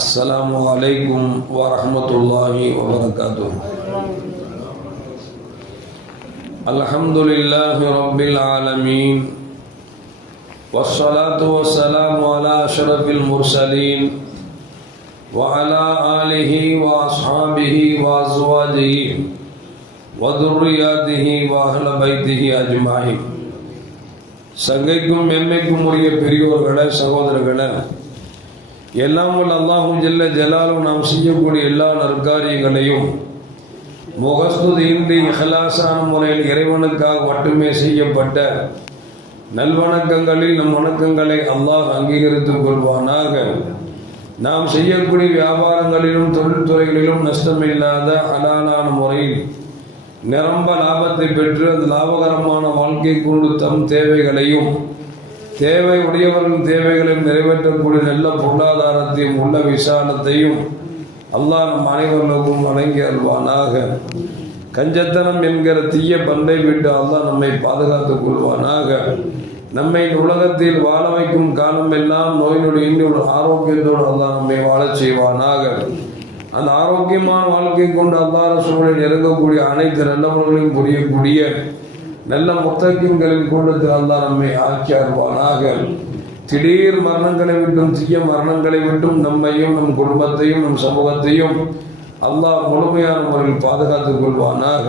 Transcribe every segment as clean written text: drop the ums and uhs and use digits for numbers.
السلام عليكم ورحمة الله وبركاته. الحمد لله رب العالمين والصلاة والسلام على أشرف المرسلين وعلى آله وأصحابه وأزواجه وذرياته وأهل بيته أجمعين. சங்கைக்கும் மென்மைக்கும் உரிய பெரியோர்களே, சகோதரர்களே, எல்லாம் வல்ல அல்லாஹு ஜல்ல ஜலாலும் நாம் செய்யக்கூடிய எல்லா நற்காரியங்களையும் முகஸ்துதியின்றி இஹ்லாஸான முறையில் இறைவனுக்காக மட்டுமே செய்யப்பட்ட நல்வணக்கங்களில் நம் வணக்கங்களை அல்லாஹ் அங்கீகரித்துக் கொள்வானாக. நாம் செய்யக்கூடிய வியாபாரங்களிலும் தொழில்துறைகளிலும் நஷ்டமில்லாத ஹலாலான முறையில் நிரம்ப லாபத்தை பெற்று அந்த லாபகரமான வாழ்க்கை கொண்டு தம் தேவைகளையும் தேவை உடையவர்கள் தேவைகளையும் நிறைவேற்றக்கூடிய நல்ல பொருளாதாரத்தையும் உள்ள விசாலத்தையும் அல்லாஹ் நம் அனைவர்களுக்கும் வழங்கி அல்வானாக. கஞ்சத்தனம் என்கிற தீய பண்பை விட்டு அல்லாஹ் நம்மை பாதுகாத்துக் கொள்வானாக. நம்மை உலகத்தில் வாழ வைக்கும் காலம் எல்லாம் நோய் நொடியின்றி ஒரு ஆரோக்கியத்தோடு அல்லாஹ் நம்மை வாழச் செய்வானாக. அந்த ஆரோக்கியமான வாழ்க்கை கொண்டு அல்லாஹ் ரசூலை நெருங்கக்கூடிய அனைத்து நல்லவர்களையும் புரியக்கூடிய நல்ல முத்தகின்களின் கூட்டத்தில் அல்லாஹ் நம்மை ஆக்கி அருள்வானாக. திடீர் மரணங்களை விட்டும் தீய மரணங்களை விட்டும் நம்மையும் நம் குடும்பத்தையும் நம் சமூகத்தையும் அல்லாஹ் முழுமையான முறையில் பாதுகாத்துக் கொள்வானாக.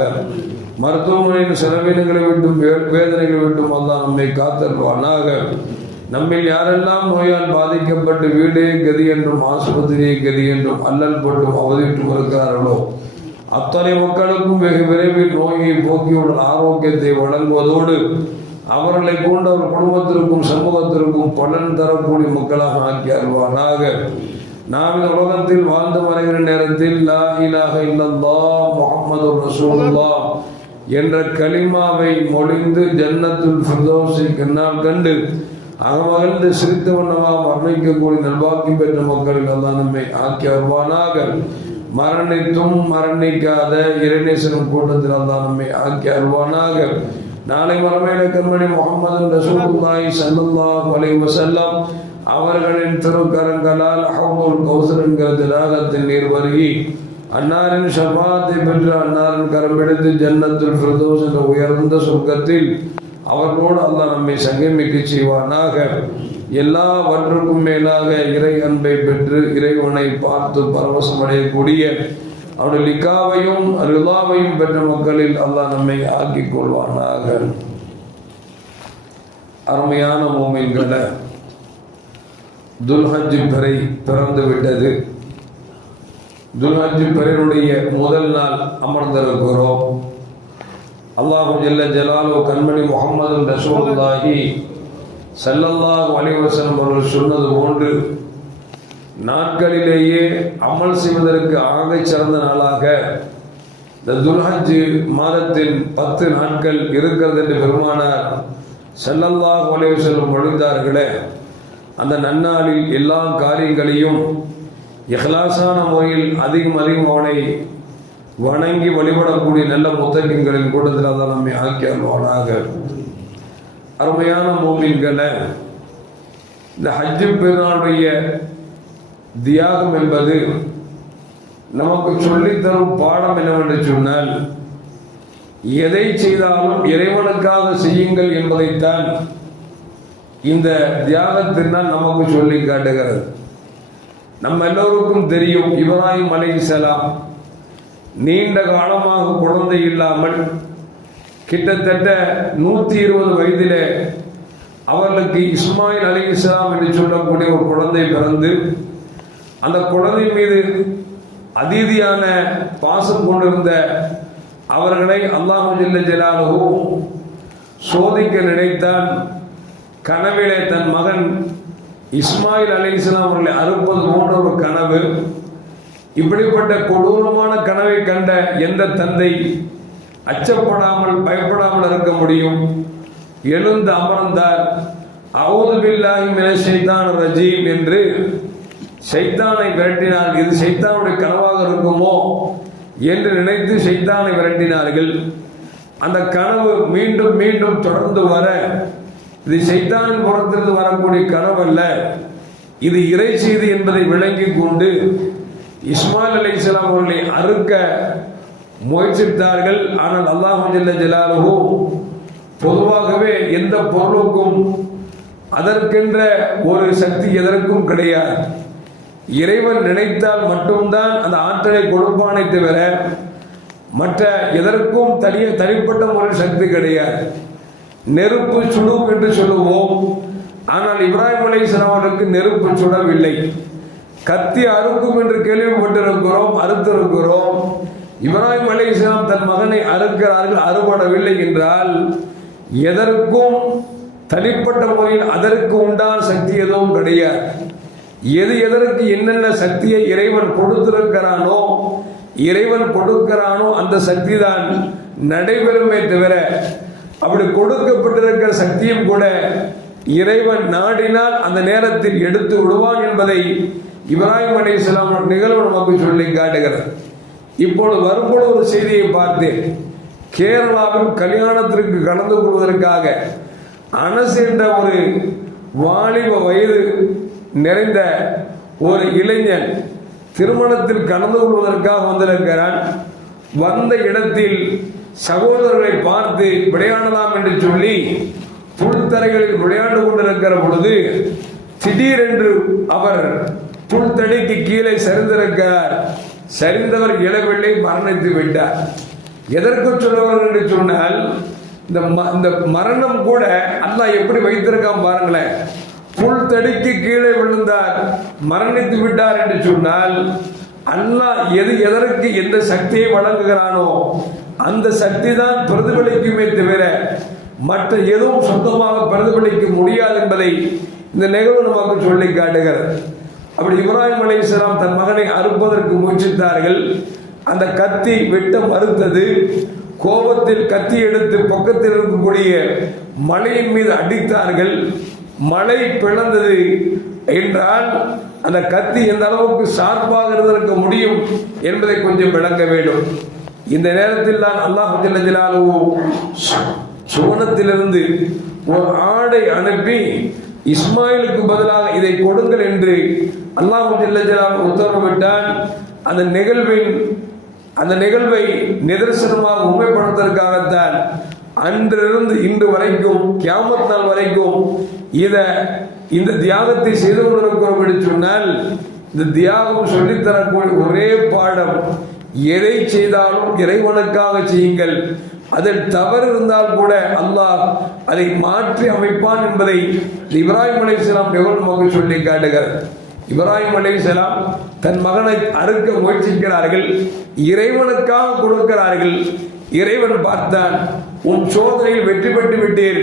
மருத்துவமனையின் செலவினங்களை விட்டும் வேதனைகளை விட்டும் அல்லாஹ் நம்மை காத்தருள்வானாக. நம்மில் யாரெல்லாம் நோயால் பாதிக்கப்பட்டு வீடே கதி என்றும் ஆஸ்பத்திரியை கதி என்றும் அல்லல் போட்டும் அவதிட்டு இருக்கிறார்களோ அத்தனை மக்களுக்கும் வெகு விரைவில் நோயை போக்கியுள்ள ஆரோக்கியத்தை வழங்குவதோடு அவர்களை கொண்டு அவர் குடும்பத்திற்கும் சமூகத்திற்கும் பலன் தரக்கூடிய மக்களாக ஆக்கி அருள்வானாக. நாம் இந்த உலகத்தில் வாழ்ந்து வருகிற நேரத்தில் லா இலாஹ இல்லல்லாஹ் முஹம்மதுர் ரசூலுல்லாஹ் என்ற கலிமாவை மொழிந்து ஜன்னத்துல் ஃபிர்தௌஸை கண்ணால் கண்டு அகமகிழ்ந்து சிரித்த வண்ணமாக மரணிக்கக்கூடிய நல்வாக்கியம் பெற்ற மக்களில் அல்லாஹ் நம்மை ஆக்கி அருள்வானாக. மரணித்தும் மரணிக்காத இறைநேசனும் கூட்டத்தில் அல்லாஹ் நம்மை ஆக்கி அருள்வானாக. நாளை மறுமையில கண்மணி முஹம்மது ரசூலுல்லாஹி ஸல்லல்லாஹு அலைஹி வஸல்லம் அவர்களின் திருக்கரங்களால் ஹவ்லுல் கௌசர் என்கிற திலாகத்தில் நீர் வருகி அன்னாரின் ஷஃபாத்தை பெற்று அன்னாரின் கரம் பிடித்து ஜன்னத்துல் ஃபிர்தௌஸ் என்ற உயர்ந்த சொர்க்கத்தில் அவர்களோடு அல்லாஹ் நம்மை சங்கமிக்க செய்வானாக. எல்லாவற்றுக்கும் மேலாக இறை அன்பை பெற்று இறைவனை பார்த்து பரவசமடையக்கூடிய அவருடைய லிக்காவையும் ரிலாவையும் பெற்ற மக்களில் அல்லாஹ் நம்மை ஆக்கிக் கொள்வானாக. அருமையான மோமின்கள, துல்ஹஜ் பிறை பிறந்து விட்டது. துல்ஹஜ் பிறையினுடைய முதல் நாள் அமர்ந்திருக்கிறோம். அல்லாஹு ஜல்ல ஜலாலு கண்மணி முஹம்மது ரசூலுல்லாஹி ஸல்லல்லாஹு அலைஹி வஸல்லம் அவர்கள் சொன்னது போன்று நாட்களிலேயே அமல் செய்வதற்கு ஆகச் சிறந்த நாளாக இந்த துல்ஹஜ் மாதத்தின் 10 நாட்கள் இருக்கிறது என்று பெருமானார் ஸல்லல்லாஹு அலைஹி வஸல்லம் மொழிந்தார்களே, அந்த நன்னாளில் எல்லா காரியங்களையும் இஹ்லாஸான முறையில் அதிகம் அவனை வணங்கி வழிபடக்கூடிய நல்ல முத்தகின்களின் கூட்டத்தில் அல்லாஹ் நம்மை ஆக்கி அருள்வானாக. அருமையான மோமின்களை, இந்த ஹஜ் பெருநாளுடைய தியாகம் என்பது நமக்கு சொல்லித்தரும் பாடம் என்னவென்று சொன்னால், எதை செய்தாலும் இறைவனுக்காக செய்யுங்கள் என்பதைத்தான் இந்த தியாகத்தினால் நமக்கு சொல்லி காட்டுகிறது. நம்ம எல்லோருக்கும் தெரியும், இப்ராஹிம் அலைஹிஸ்ஸலாம் நீண்ட காலமாக குழந்தை இல்லாமல் கிட்டத்தட்ட 120 வயதிலே அவர்களுக்கு இஸ்மாயில் அலைஹிஸ்ஸலாம் என்று சொல்லக்கூடிய ஒரு குழந்தை பிறந்து அந்த குழந்தை மீது அதீதியான பாசம் கொண்டிருந்த அவர்களை அல்லாஹ் ஜல்ல ஜலாலுஹு சோதிக்க நினைத்தான். கனவிலே தன் மகன் இஸ்மாயில் அலைஹிஸ்ஸலாம் அவர்களை அறுப்பது போன்ற ஒரு கனவு. இப்படிப்பட்ட கொடூரமான கனவை கண்ட எந்த தந்தை அச்சப்படாமல் பயப்படாமல் இருக்க முடியும்? எழுந்து அமர்ந்தார். அஊது பில்லாஹி மினஷ் ஷைத்தானிர் ரஜீம் என்று ஷைத்தானை விரட்டினார். இது ஷைத்தானுடைய கனவாக இருக்குமோ என்று நினைத்து ஷைத்தானை விரட்டினார்கள். அந்த கனவு மீண்டும் மீண்டும் தொடர்ந்து வர இது ஷைத்தானின் புறத்திலிருந்து வரக்கூடிய கனவு அல்ல, இது இறை செய்தி என்பதை விளங்கிக் கொண்டு இஸ்மாயில் அலைஹிஸ்ஸலாம் அவர்களை அறுக்க முயற்சித்தார்கள். ஆனால் அல்லாஹ் ஜல்ல ஜலாலுஹு பொதுவாகவே எந்த பொருளுக்கும் அதற்கென்ற ஒரு சக்தி எதற்கும் கிடையாது. இறைவன் நினைத்தால் மட்டும்தான் அந்த ஆற்றலை கொடுப்பானே தவிர மற்ற எதற்கும் தனிப்பட்ட முறை சக்தி கிடையாது. நெருப்பு சுடும் என்று சொல்லுவோம், ஆனால் இப்ராஹிம் அலைஹிஸ்ஸலாம் அவர்களுக்கு நெருப்பு சுடவில்லை. கத்தி அறுக்கும் என்று கேள்விப்பட்டிருக்கிறோம், அறுத்திருக்கிறோம். இப்ராஹிம் அலைஹிஸ்ஸலாம் தன் மகனை அறுக்கிறார்கள், அறுபடவில்லை என்றால் எதற்கும் தனிப்பட்ட முறையில் அதற்கு உண்டான சக்தி எதுவும் கிடையாது. எதற்கு என்னென்ன சக்தியை இறைவன் கொடுத்திருக்கிறானோ, இறைவன் கொடுக்கிறானோ அந்த சக்தி தான் நடைபெறுமே தவிர அப்படி கொடுக்கப்பட்டிருக்கிற சக்தியும் கூட இறைவன் நாடினால் அந்த நேரத்தில் எடுத்து விடுவான் என்பதை இப்ராஹிம் அலைஹிஸ்ஸலாம் நிகழ்வு நமக்கு சொல்லி காட்டுகிறது. இப்பொழுது வரும்போது ஒரு செய்தியை பார்த்தேன். கேரளாவில் கல்யாணத்திற்கு கலந்து கொள்வதற்காக அனஸ் என்ற ஒரு வாலிப வயது நிறைந்த ஒரு இளைஞன் திருமணத்தில் கலந்து கொள்வதற்காக வந்திருக்கிறான். வந்த இடத்தில் சகோதரர்களை பார்த்து விளையாடலாம் என்று சொல்லி புல்தரைகளில் விளையாண்டு கொண்டிருக்கிற பொழுது திடீரென்று அவர் புல்தடிக்கு கீழே சரிந்திருக்கிறார். சரிந்தவர் இளவில்லை, மரணித்து விட்டார். எதற்கு சொல்லுவார்கள் என்று சொன்னால், இந்த மரணம் கூட அல்லாஹ் எப்படி வைத்திருக்கான் பாருங்களேன். புல்தடிக்கு கீழே விழுந்தார், மரணித்து விட்டார் என்று சொன்னால் அல்லாஹ் எதற்கு எந்த சக்தியை வழங்குகிறானோ அந்த சக்தி தான் பிரதிபலிக்குமே தவிர மற்ற எதுவும் சொந்தமாக பிரதிபலிக்க முடியாது என்பதை இந்த நிகழ்வு நமக்கு சொல்லி காட்டுகிறது. அப்படி இப்ராஹிம் அலைஹிஸ்ஸலாம் தன் மகனை அறுப்பதற்கு முயற்சித்தார்கள். அந்த கத்தி வெட்ட மறுத்தது. கோபத்தில் கத்தி எடுத்து பக்கத்தில் இருக்கக்கூடிய மலையின் மீது அடித்தார்கள். மலை பிளந்தது என்றால் அந்த கத்தி எந்த அளவுக்கு ஷார்ப்பாக இருந்திருக்க முடியும் என்பதை கொஞ்சம் விளங்க வேண்டும். இந்த நேரத்தில் தான் அல்லாஹ் ஜல்ல ஜலாலுஹு சுவனத்திலிருந்து ஒரு ஆடை அனுப்பி இஸ்மாயிலுக்கு பதிலாக இதை கொடுங்கள் என்று அல்லாஹ் ஜல்ல ஜலாலுஹு உத்தரவிட்டான். அந்த நிகழ்வை நிதர்சனமாக உண்மைப்படுத்துவதற்காகத்தான் அன்றிலிருந்து இன்று வரைக்கும் கியாமத் நாள் வரைக்கும் இந்த தியாகத்தை செய்து கொண்டிருக்கிறோம் என்று சொன்னால், இந்த தியாகம் சொல்லித்தரக்கூடிய ஒரே பாடம், எதை செய்தாலும் இறைவனுக்காக செய்யுங்கள். அதில் தவறு இருந்தால் கூட அல்லாஹ் அதை மாற்றி அமைப்பான் என்பதை இப்ராஹிம் அலைஹிஸ்ஸலாம் நமக்கு சொல்லி காட்டுகிறார். இப்ராஹிம் அலைஹிஸ்ஸலாம் தன் மகனை அறுக்க முயற்சிக்கிறார்கள், இறைவனுக்காக கொடுக்கிறார்கள். இறைவன் பார்த்தான், உன் சோதனையில் வெற்றி பெற்று விட்டீர்,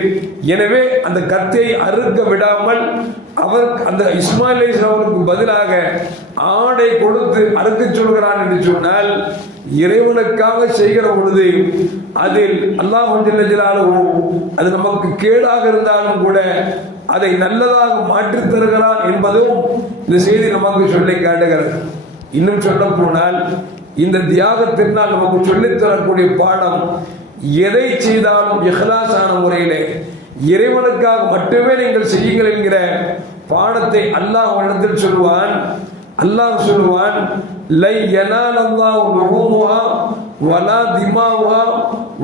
எனவே அந்த கத்தியை அறுக்க விடாமல் அவர் அந்த இஸ்மாயில் அலைஹிஸ்ஸலாமுக்கு பதிலாக ஆடை கொடுத்து அறுக்க சொல்கிறான் என்று சொன்னால், இறைவனுக்காக செய்கிற பொழுது அதில் அல்லாஹ் ஜல்ல ஜலாலுஹு அது நமக்கு கேடாக இருந்தாலும் கூட அதை நல்லதாக மாற்றித் தருகிறான் என்பதும் இந்த செய்தி நமக்கு சொல்லி காட்டுகிறது. இன்னும் சொல்ல போனால், இந்த தியாகத்தினால் நமக்கு சொல்லித் தரக்கூடிய பாடம், எதை செய்தாலும் இஹ்லாஸான முறையிலே இறைவனுக்காக மட்டுமே நீங்கள் செய்யுங்கள் என்கிற பாடத்தை அல்லாஹ் இடத்தில் சொல்வான். அல்லாஹ் சொல்வான், லை யனாலல்லாஹு லுஹூமுஹா வலா திமாவுஹா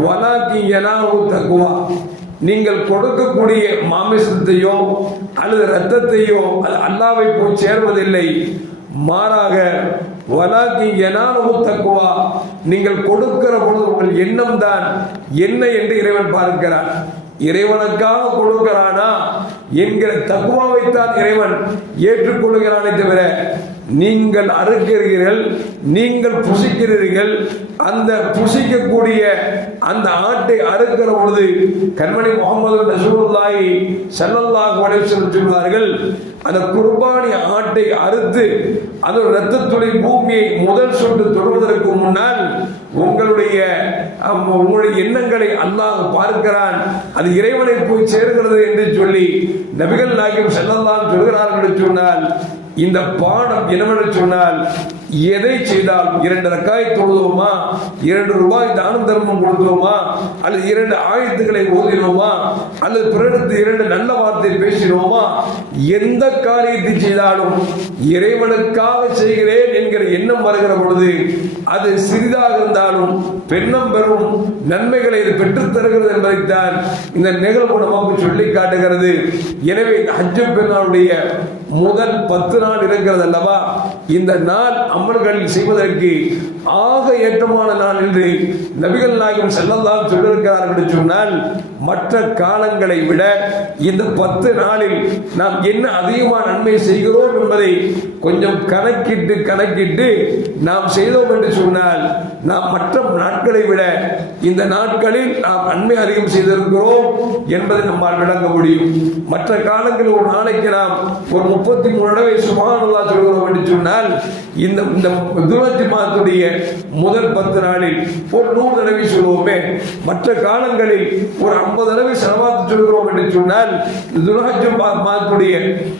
வலாக்கின் யனாலுஹு தக்வா. நீங்கள் கொடுக்கக்கூடிய மாமிசத்தையோ அல்லது இரத்தத்தையோ அது அல்லாஹ்வை போய் சேர்வதில்லை, மாறாக வலாக்கின் யனாலுஹு தக்வா, நீங்கள் கொடுக்கிற பொழுது உங்கள் எண்ணம் தான் என்ன என்று இறைவன் பார்க்கிறான். இறைவனுக்காக கொடுக்கிறானா என்கிற தக்வாவைத்தான் இறைவன் ஏற்றுக்கொள்கிறானே தவிர, நீங்கள் அறுக்கிறீர்கள், நீங்கள் புசிக்கிறீர்கள், அந்த புசிக்கக்கூடிய அந்த ஆட்டை அறுக்கிற பொழுது கண்மணி முஹம்மது ரசூலுல்லாஹி ஸல்லல்லாஹு அலைஹி வஸல்லம் சொல்வார்கள், அந்த குர்பானி ஆட்டை அறுத்து அதோட இரத்தத்துடைய பூமியை முதல் சொட்டு தொடுவதற்கு முன்னால் உங்களுடைய எண்ணங்களை அல்லாஹ் பார்க்கிறான், அது இறைவனை போய் சேர்கிறது என்று சொல்லி நபிகள் நாயகம் ஸல்லல்லாஹு சொல்கிறார்கள் என்று சொன்னால், இந்த பாடம் என்னவென்று சொன்னால், எதை செய்தால் 2 ரக்காய் தொழுதோமா, 2 ரூபாய் தானம் தர்மம் கொடுத்தோமா, அல்லது 2 ஆயத்துக்களை ஓதினோமா, அல்லது பிறருக்கு 2 நல்ல வார்த்தை பேசினோமா, எந்த காரியத்தை செய்தாலும் இறைவனுக்காக செய்கிறேன் என்கிற எண்ணம் வருகிற பொழுது அது சிறிதாக இருந்தாலும் பெண்ணம் பெறும் நன்மைகளை இது பெற்றுத் தருகிறது என்பதைத்தான் இந்த நிகழ்வு நமக்கு சொல்லி காட்டுகிறது. எனவே ஹஜ் பெருநாளுடைய முதல் 10 நாள் இருக்கிறது அல்லவா, இந்த நாள் அமல்கள் செய்வதற்கு ஆக ஏற்றமான நாள் என்று நபிகள் நாயகம் ஸல்லல்லாஹு அலைஹி சொல்லியிருக்கிறார்கள் என்று சொன்னால், மற்ற காலங்களை விட இந்த 10 நாளில் நாம் என்ன அதிகமான நன்மை செய்கிறோம் என்பதை கொஞ்சம் கணக்கிட்டு நாம் செய்தோம் என்று சொன்னால், நாம் மற்ற நாட்களை விட இந்த நாட்களில் நாம் நன்மை அதிகம் செய்திருக்கிறோம் என்பதை நம்மால் விளங்க முடியும். மற்ற காலங்களில் ஒரு நாளைக்கு நாம் ஒரு 33 தடவை சுப்ஹானல்லாஹ் சொல்கிறோம் என்று சொன்னால், இந்த துல்ஹஜ் மாதத்துடைய முதல் 10 நாளில் ஒரு 100 தடவை சொல்லுவோமே. மற்ற காலங்களில் ஒரு 50 தடவை ஸலவாத் சொல்கிறோம் என்று சொன்னால், துல்ஹஜ் மாதத்துடைய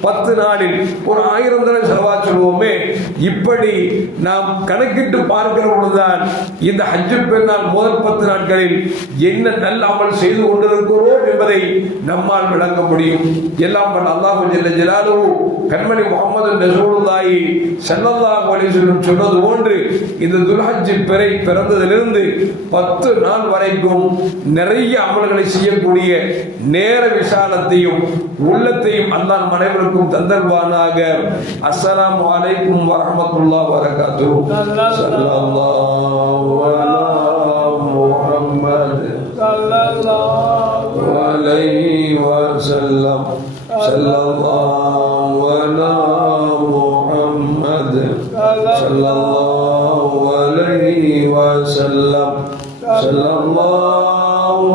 10 நாளில் ஒரு 1000 தடவை ஸலவாத் சொல்லுவோமே. இப்படி நாம் கணக்கிட்டு பார்க்கிற பொழுதுதான் இந்த ஹஜ் பெருநாள் முதல் 10 நாட்களில் என்ன நல்ல அமல் செய்து கொண்டிருக்கிறோம் என்பதை நம்மால் விளங்க முடியும். எல்லாம் வல்ல அல்லாஹ் ஜல்ல ஜலாலுஹு கண்மணி முஹம்மது ரசூலுல்லாஹி ஸல்லல்லாஹு அலைஹி வஸல்லம் சொன்னது போன்று இந்த துல்ஹஜ் பிறை பிறந்ததிலிருந்து 10 நாள் வரைக்கும் நிறைய அமல்களை செய்யக்கூடிய நேர விசாலத்தையும் உள்ளத்தையும் அல்லாஹ் அனைவருக்கும் தந்தல்வானாக. அஸ்ஸலாமு அலைக்கும் வரஹ்மத்துல்லாஹி வபரகாத்துஹு. ஸல்லல்லாஹு அலா முஹம்மத் ஸல்லல்லாஹு அலைஹி வஸல்லம். ஸல்லல்லாஹு அலா முஹம்மத் ஸல்லல்லாஹு அலைஹி வஸல்லம். ஸல்லல்லாஹு